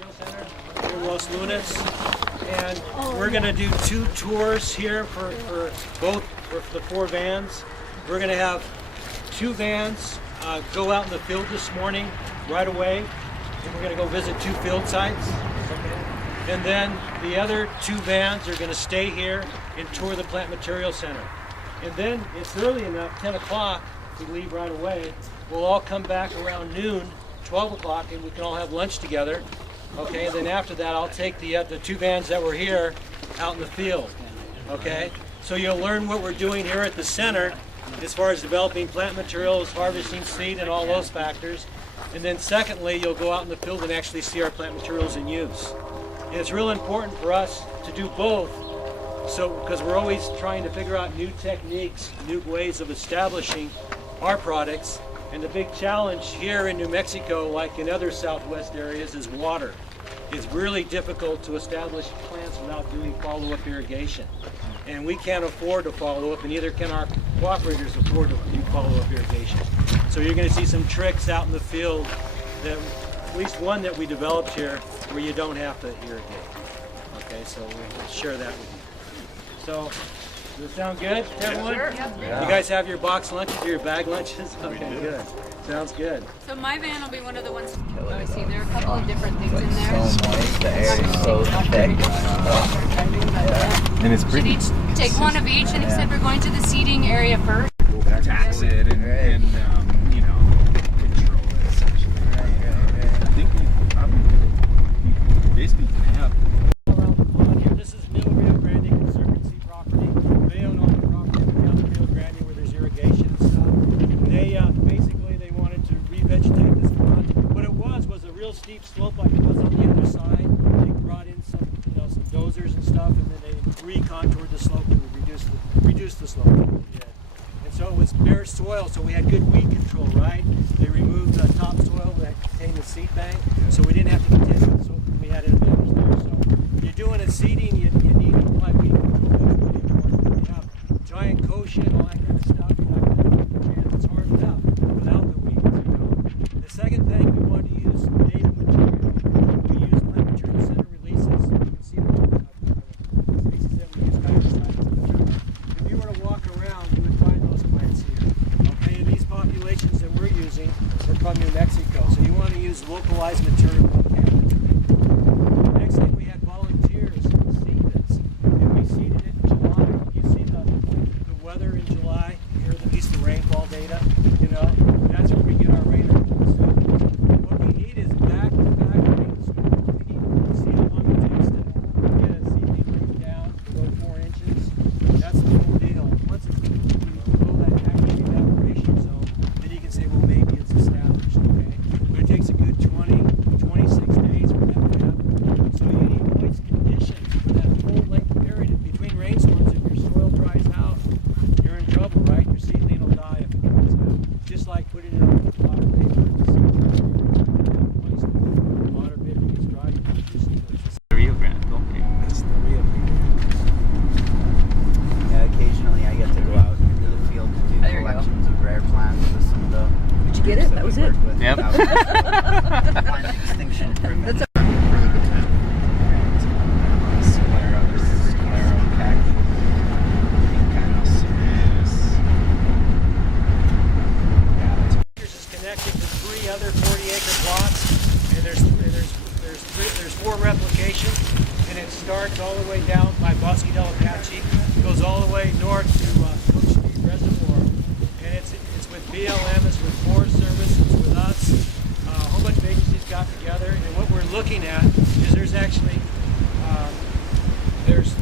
Material Center here in Los Lunas. And we're going to do 2 tours here for the 4 vans. We're going to have 2 vans go out in the field this morning right away. And we're going to go visit 2 field sites. And then the other 2 vans are going to stay here and tour the Plant Material Center. And then it's early enough, 10 o'clock, we leave right away. We'll all come back around noon, 12 o'clock, and we can all have lunch together. Okay, and then after that, I'll take the 2 vans that were here out in the field. Okay, so you'll learn what we're doing here at the center as far as developing plant materials, harvesting seed, and all those factors. And then secondly, you'll go out in the field and actually see our plant materials in use. And it's real important for us to do both, because we're always trying to figure out new techniques, new ways of establishing our products. And the big challenge here in New Mexico, like in other Southwest areas, is water. It's really difficult to establish plants without doing follow-up irrigation. And we can't afford to follow up, and neither can our cooperators afford to do follow-up irrigation. So you're going to see some tricks out in the field, that, at least one that we developed here, where you don't have to irrigate. Okay, so we'll share that with you. So, does it sound good to everyone? Sure. You guys have your box lunches or your bag lunches? Okay, good. Sounds good. So my van will be one of the ones. Let me see. There are a couple of different things in there. The air is so thick. And it's Should pretty. each take one of each, and he said we're going to the seating area first. Tax it and you know, control it essentially. I think we basically have. Around the pond here, this is Middle Rio Grande Conservancy property. They own all the property down the Rio Grande where there's irrigation and stuff. They basically they wanted to revegetate this pond. What it was a real steep slope like it was on the other side. They brought in some dozers and stuff, and then they recontoured the slope and reduced the slope. And so it was bare soil, so we had good weed control, right? They removed the topsoil that contained the seed bank, so we didn't have to contend with it, so we had an advantage there. So when you're doing a seeding, you need to apply weed control. That's really important. When you have giant kochia and all that kind of stuff, it's hard without the weeds, The second thing, we want to use native material. We use Plant Material Center releases. You can see the species that we use pesticides. If you were to walk around, you would find those plants here. Okay, and these populations that we're using are from New Mexico, so you want to use localized material when you can. Next thing, we had volunteers seed this, and we seeded it in July. You see the weather in July, here at least the rainfall data, that's where we get our rain reports. What we need is back-to-back rainstorms. We need to see how long it takes to get a seedling root down below 4 inches. That's the whole deal. Once it's below that active evaporation zone, then you can say, well, maybe it's established, okay? But it takes a good 20, 26 days for that to happen. So you need moist conditions for that whole length period. Between rainstorms, if your soil dries out, you're in trouble, right? Your seedling will die if it dries out. Just like putting it on water vapor. Moist water vapor gets dry, you just The Rio Grande, okay. That's the real Yeah, occasionally I get to go out into the field to do There you go. collections of rare plants with some of the Did you get it? That was it. Yep. Plant extinction prevent. That's Sclera, this is sclerocac. Acres is connected to 3 other 40-acre plots, and there's 4 replications, and it starts all the way down by Bosque del Apache, goes all the way north to Cook Street Reservoir, and it's with BLM, it's with Forest Service, it's with us, a whole bunch of agencies got together, and what we're looking at is there's actually there's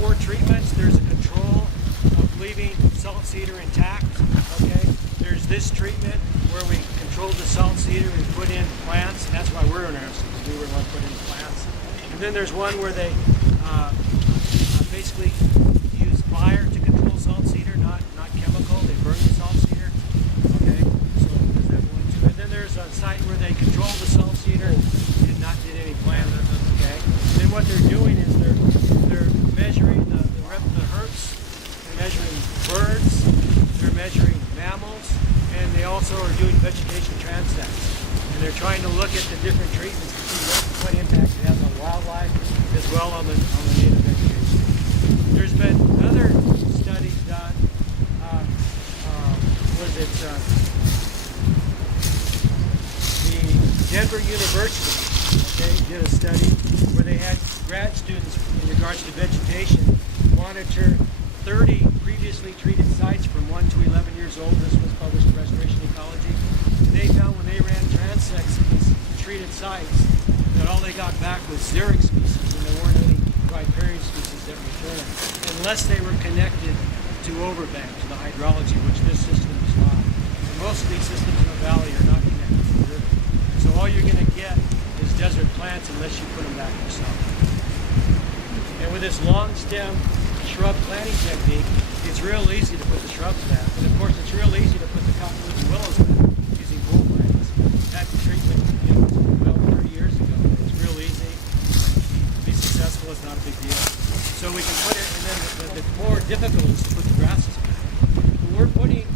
4 treatments. There's a control of leaving salt cedar intact. Okay, there's this treatment where we control the salt cedar and put in plants, and that's why we're interested, because we were the one put in plants. And then there's one where they basically use fire to control salt cedar, not chemical. They burn the salt cedar. Okay, so there's that one too. And then there's a site where they control the salt cedar and not did any planting. Okay, and then what they're doing is they're measuring the herps, they're measuring birds, they're measuring mammals, and they also are doing vegetation transects. And they're trying to look at the different treatments to see what impact it has on wildlife as well on the native vegetation. There's been other studies done. The Denver University, did a study where they had grad students in regards to vegetation monitor 30 previously treated sites from 1 to 11 years old. This was published in Restoration Ecology. And they found when they ran transects in these treated sites that all they got back was xeric species, and there weren't any riparian species that returned, unless they were connected to overbank, to the hydrology, which this system is not. And most of these systems in the valley are not connected to the river. So all you're going to get is desert plants unless you put them back yourself. And with this long stem shrub planting technique, it's real easy to put the shrubs back. And of course, it's real easy to put the cottonwoods and willows back using bull plants. That treatment was about 30 years ago. It's real easy. To be successful, it's not a big deal. So we can put it, and then the more difficult is to put the grasses back. But we're putting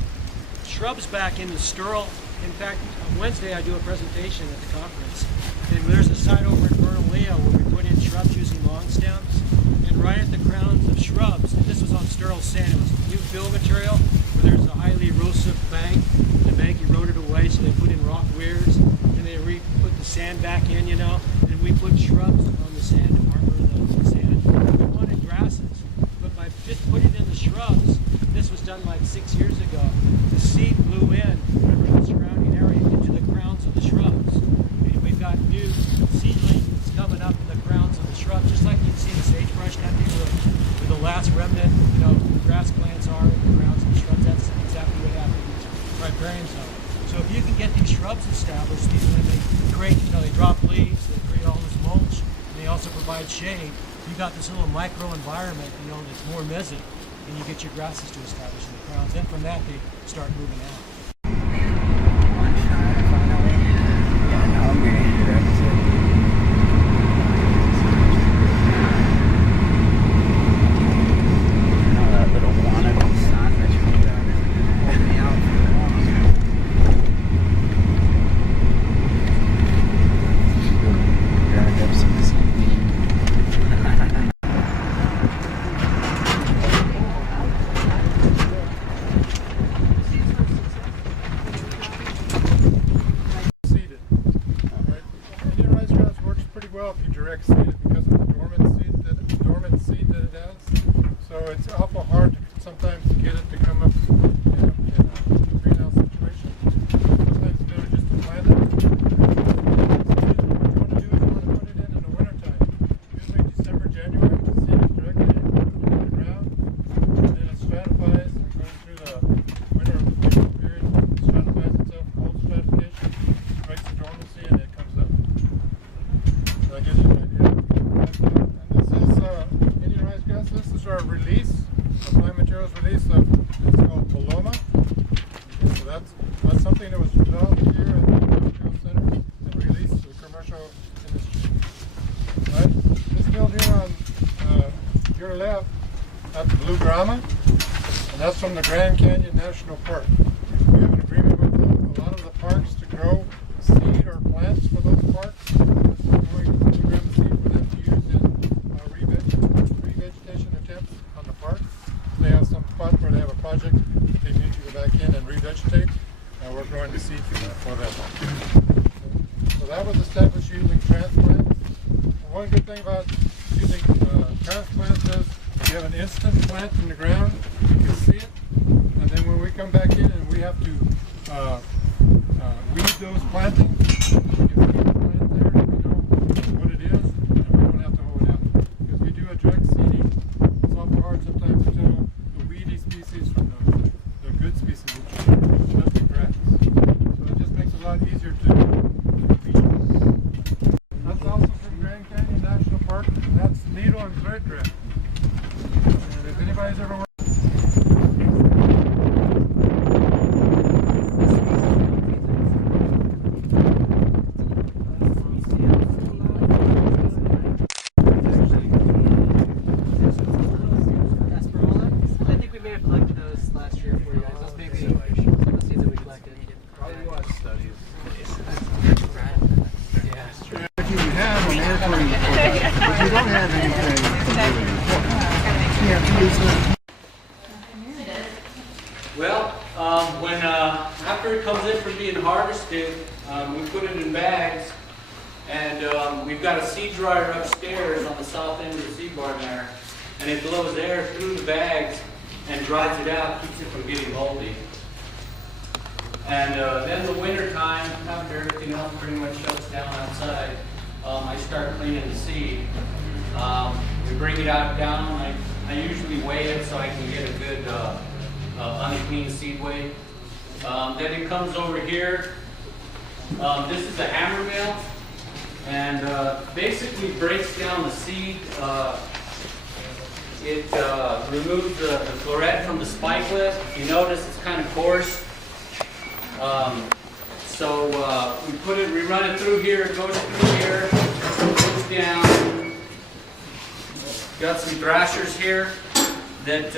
shrubs back in the sterile. In fact, on Wednesday I do a presentation at the conference. And there's a site over in Bernalillo where we put in shrubs using long stems. And right at the crowns of shrubs, and this was on sterile sand, it was new fill material, where there's a highly erosive bank. The bank eroded away, so they put in rock weirs, and they put the sand back in, and we put shrubs on the sand to harbor the sand. We wanted grasses, but by just putting in the shrubs, this was done like 6 years ago, the seed blew in from the surrounding area into the crowns of the shrubs. And we've got new seedlings coming up in the crowns of the shrubs, just like you'd see in sagebrush country where the last remnant, grass plants are in the crowns of the shrubs. That's exactly what happened in the riparian zone. So if you can get these shrubs established, then they create, they drop leaves, they create all this mulch, and they also provide shade. You got this little micro environment, that's more mesent, and you get your grasses to establish in the crowns. Then from that, they start moving out. Well, if you direct seed it because of the dormant seed that it has. So it's awful hard sometimes to get it to come up in a greenhouse situation. Sometimes it's better just to plant it. What you want to do is you want to put it in the wintertime. Usually December, January, seed it directly into the ground. And then it stratifies and goes through the winter period, stratifies itself, cold stratification, breaks the dormancy, and it comes up. That gives you an idea. And this is Indian rice grass. This is our release, our plant materials release of, it's called Paloma. So that's something that was developed here at the Industrial Center and released to the commercial industry. Right? This field here on your left, that's Blue Grama, and that's from the Grand Canyon National Park. We have an agreement with a lot of the parks to grow seed or plants for those parks. They have some spots where they have a project that they need to go back in and revegetate, and we're growing the seed for them. So that was established using transplants. One good thing about using transplants is you have an instant plant in the ground, you can see it, and then when we come back in and we have to weed those plantings, we can see the plant there and we know what it is, and we don't have to hoe it out. Because we do a direct seeding, it's awful hard sometimes to tell the weedy species from the good species, which are nothing grass. So it just makes it a lot easier to weed. That's also from Grand Canyon National Park. That's needle and thread grass. And if anybody's ever worked Probably watch studies. After it comes in from being harvested, we put it in bags, and we've got a seed dryer upstairs on the south end of the seed barn there, and it blows air through the bags and dries it out, keeps it from getting moldy. And then the winter time, after everything else pretty much shuts down outside, I start cleaning the seed. We bring it out down. I usually weigh it so I can get a good unclean seed weight. Then it comes over here. This is a hammer mill, and basically breaks down the seed. It removes the floret from the spikelet. You notice it's kind of coarse. We run it through here, it goes through here, goes down. Got some thrashers here that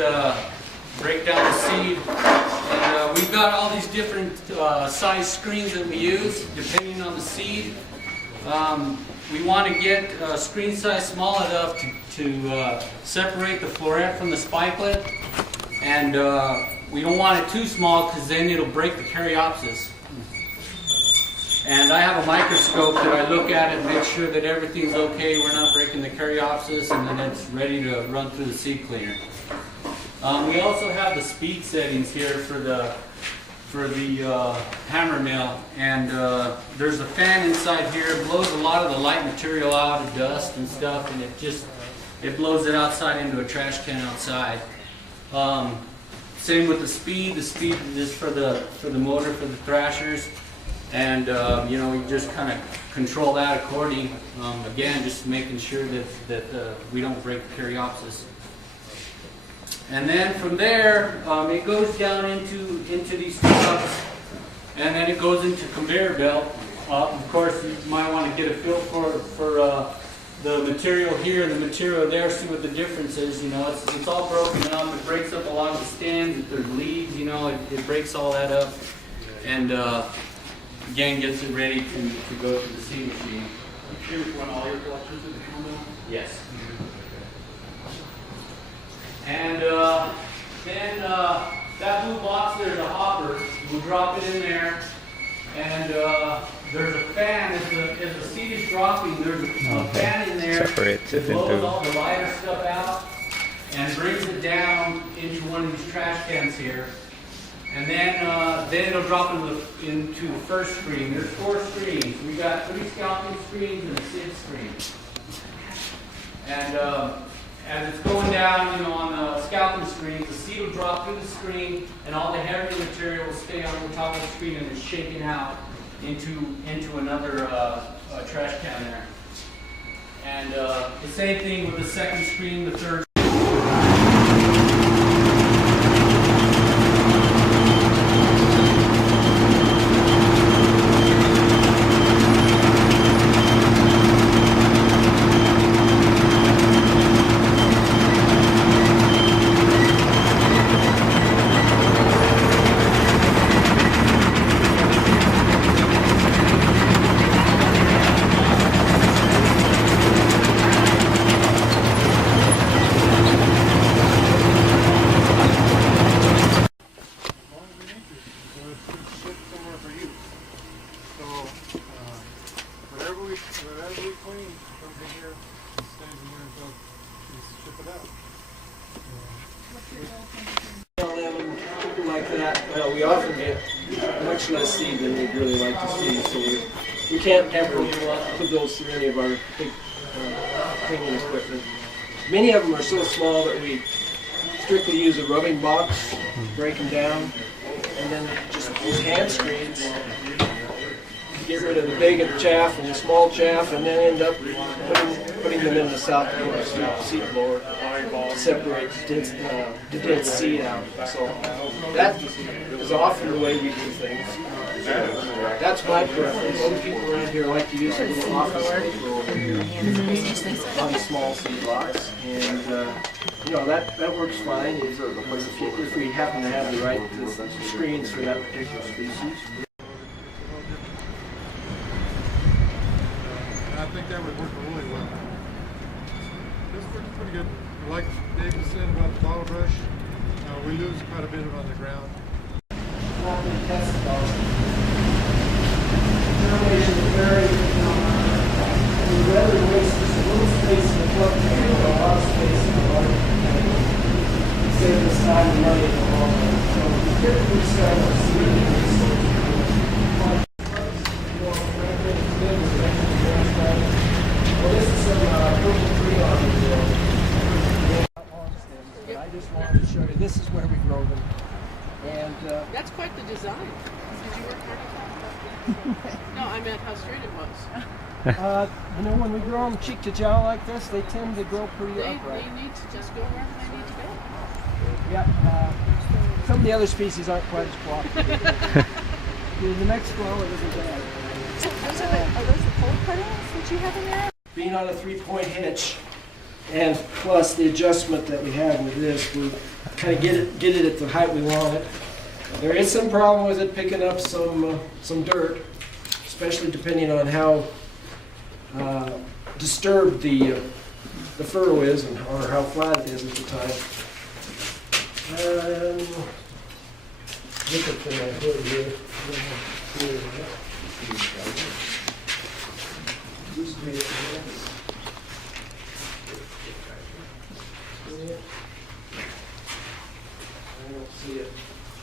break down the seed. And we've got all these different size screens that we use depending on the seed. We want to get screen size small enough to separate the floret from the spikelet, and we don't want it too small because then it'll break the caryopsis. And I have a microscope that I look at it, make sure that everything's okay, we're not breaking the caryopsis, and then it's ready to run through the seed cleaner. We also have the speed settings here for the hammer mill, and there's a fan inside here. It blows a lot of the light material out of dust and stuff, and it blows it outside into a trash can outside. Same with the speed. The speed is for the motor for the thrashers, and we just kind of control that according. Again, just making sure that we don't break the caryopsis. And then from there, it goes down into these tubs, and then it goes into conveyor belt. Of course, you might want to get a feel for the material here and the material there, see what the difference is. It's all broken up. It breaks up a lot of the stands. If there's leaves, it breaks all that up, and again gets it ready to go to the seed machine. You want all your collections in the mill? Yes. And then that blue box there's a hopper. We'll drop it in there, and there's a fan. As the seed is dropping, there's a fan in there that blows all the lighter stuff out and brings it down into one of these trash cans here. And then it'll drop into the first screen. There's 4 screens. We got 3 scalping screens and a seed screen. And as it's going down, on the scalping screen, the seed will drop through the screen, and all the heavy material will stay on the top of the screen and is shaken out into another trash can there. And the same thing with the second screen, the third. Whatever we clean comes in here, stays in here until we ship it out. Like that, well, we often get much less seed than we'd really like to see, so we can't ever put those through any of our big cleaning equipment. Many of them are so small that we strictly use a rubbing box, break them down, and then just use hand screens. Get rid of the big and chaff and the small chaff, and then end up putting them in the south door seed blower to separate the dead seed out. So that is often the way we do things. That's my preference. Other people around here like to use a little office on small seed lots, and that works fine if we happen to have the right screens for that particular species. I think that would work really well. This works pretty good. Like David said about the bottle brush, we lose quite a bit on the ground. not been tested on. Germination is very, we rather waste just a little space in the flood tank, or a lot of space in the water tank. Save us time and money in the long run. So we typically start our seeding. Well, this is some purple freon. But I just wanted to show you, this is where we grow them. And That's quite the design. Did you work hard at that? No, I meant how straight it was. you know, when we grow them cheek to jowl like this, they tend to grow pretty They upright. need to just go wherever they need to go. Yeah. Some of the other species aren't quite as cooperative. The next flower isn't bad. Are those the cold cuttings that you have in there? Being on a 3-point hitch, and plus the adjustment that we have with this, we kind of get it at the height we want it. There is some problem with it picking up some dirt, especially depending on how disturbed the furrow is, or how flat it is at the time. Look at the hood here.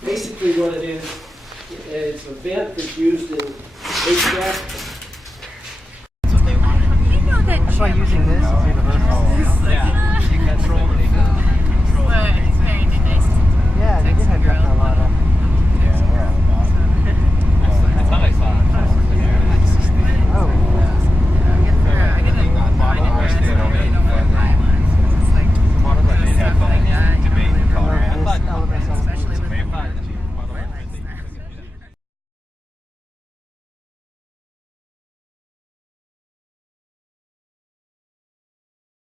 Basically what it is a vent that's used in HVAC. That's what they wanted. You know that That's why using this is universal. Yeah.